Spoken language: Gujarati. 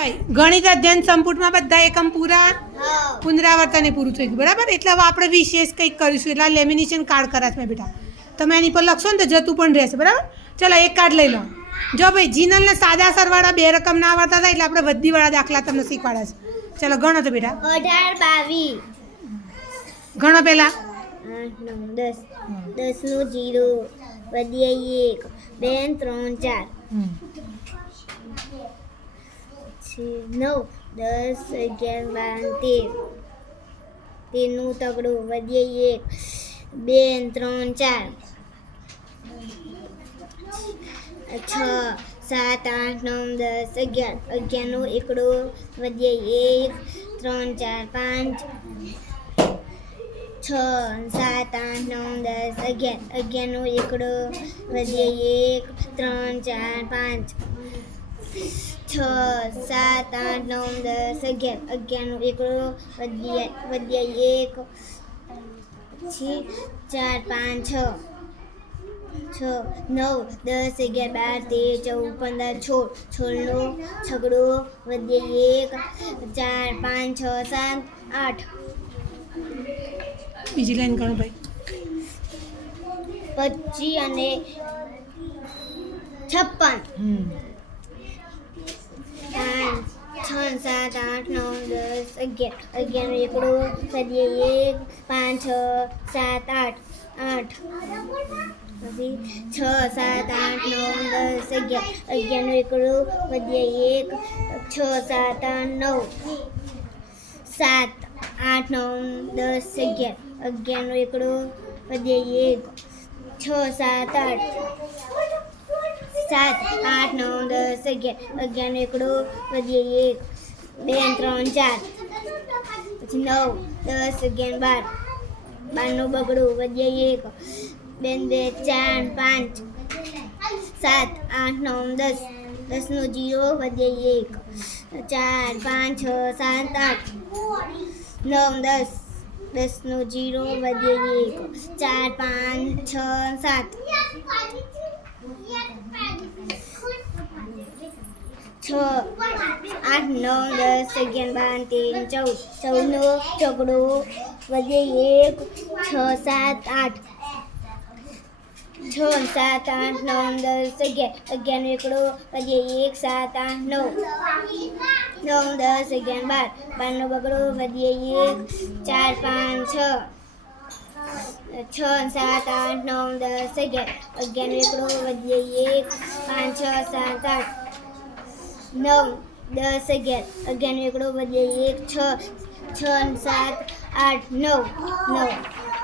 ભાઈ ગણિત અધ્યયન સંપુટમાં બધા એકમ પૂરા પુનરાવર્તન પૂરું થઈ ગયું બરાબર. એટલે હવે આપણે વિશેષ કંઈક કરીશું. એટલે લેમિનેશન કાર્ડ કરાશ મેં બેટા. તમે એની પર લખશો ને તો જતું પણ રહેશે બરાબર. ચલો એક કાર્ડ લઈ લો. જો ભાઈ જીનલને સાદા સરવાળા બે રકમ ના આવડતા હતા એટલે આપણે વધીવાળા દાખલા તમને શીખવાડ્યા છે. ચલો ગણો તો બેટા. 18 22 ગણો પહેલા 8 9 10 10 નું 0 વધ્યા 1 2 3 4 9 10 11 12 13 નું તગડું વધ્યા 1 2 3 4 6 7 8 9 10 11 11 નું એકડો વધ્યા 1 3 4 5 6 7 8 9 10 11 નું એકડો વધ્યા 1 3 4 5 6 7 8 9 10 11 નું એકડો વધ્યા 1 પછી 4 5 6 9 10 11 12 13 14 16 નો છગડો વધ્યા 1 4 5 6 7 8 બીજી લાઈન ગણો ભાઈ. 25 અને 56 5 6 7 8 9 10 11 નો એકડો વધ્યા 1 5 6 7 8 પછી 6 7 8 9 10 11 નો એકડો વધ્યા 1 6 7 8 9 7 8 9 10 11 નો એકડો વધ્યા 1 6 7 8 7 8 9 10 11 નો એકડો વધ્યા 1 2 3 4 પછી 9 10 11 12 નો બગડો વધ્યા 1 2 4 5 7 8 9 10 10 નો 0 વધ્યા 1 4 5 6 7 8 9 10 10 નો 0 વધ્યા 1 4 5 6 7 6 8 9 10 11 12 13 14 નો ચોકડો વધ્યા 1 6 7 8 6 7 8 9 10 11 નો એકડો વધ્યા 1 7 8 9 9 10 11 12 નો બગડો વધ્યા 1 4 5 6 6 7 8 9 10 11 નો એકડો વધ્યા 1 5 6 7 8 9 10 11 નો એકડો વધ્યા 1 6 6 7 8 9 9